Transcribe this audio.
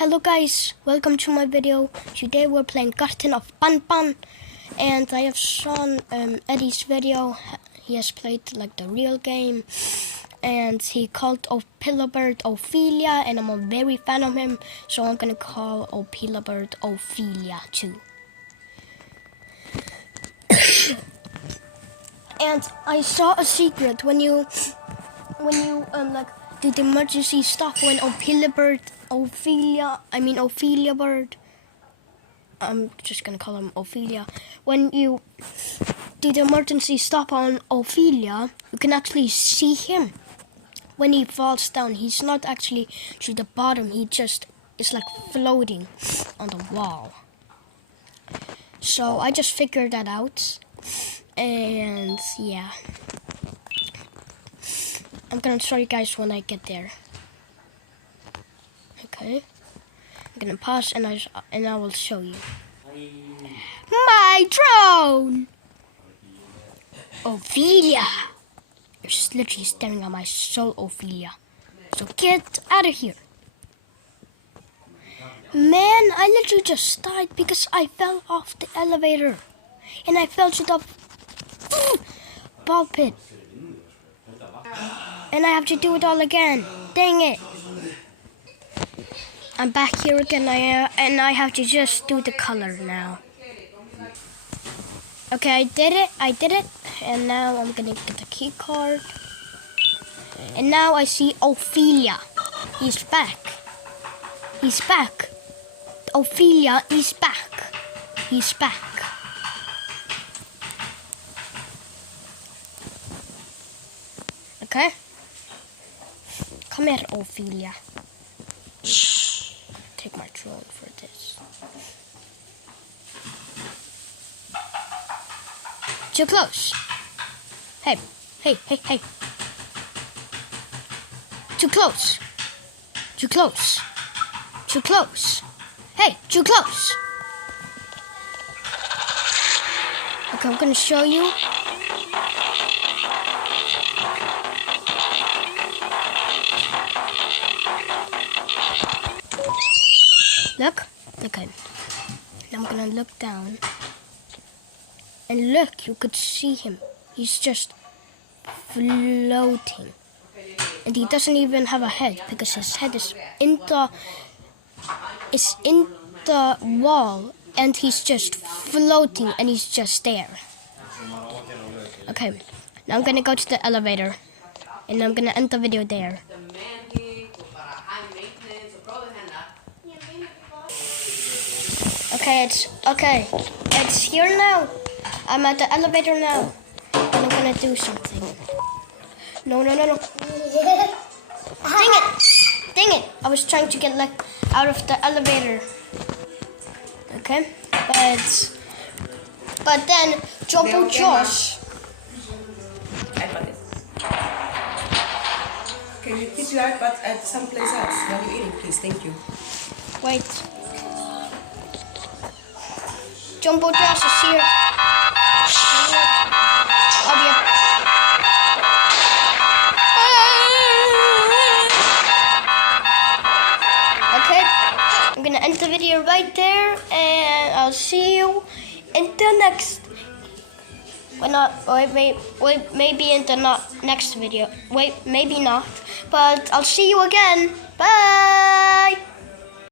Hello guys, welcome to my video. Today we're playing Garten of Pan, and I have shown Eddie's video. He has played like the real game, and he called opila bird Ophelia, and I'm a very fan of him, so I'm gonna call opila bird Ophelia too. And I saw a secret when you like do the emergency stuff when Ophelia bird, I'm just gonna call him Ophelia. When you do the emergency stop on Ophelia, you can actually see him. When he falls down, he's not actually to the bottom, he just is like floating on the wall. So I just figured that out, and yeah. I'm gonna show you guys when I get there. Okay. I'm gonna pause and I will show you. My drone! Ophelia! You're literally staring at my soul, Ophelia. So get out of here. Man, I literally just died because I fell off the elevator. And I fell to the ball pit. And I have to do it all again. Dang it. I'm back here again, and I have to just do the color now. Okay, I did it, and now I'm gonna get the key card. And now I see Ophelia. He's back. Ophelia is back. He's back. Okay? Come here, Ophelia. Take my drone for this. Too close. Hey. Too close. Hey, too close. Okay, I'm gonna show you. Look, okay. Now I'm gonna look down. And look, you could see him. He's just floating. And he doesn't even have a head because his head is in the wall, and he's just floating, and he's just there. Okay, now I'm gonna go to the elevator, and I'm gonna end the video there. It's here now. I'm at the elevator now, and I'm gonna do something. No. Dang it! I was trying to get like out of the elevator. Okay, but then Jumbo Josh. Can you keep your iPad at someplace else while you're eating, please? Thank you. Wait. Jumbo Josh is here. Okay, I'm gonna end the video right there, and I'll see you in the next. Maybe in the next video. Wait, maybe not. But I'll see you again. Bye.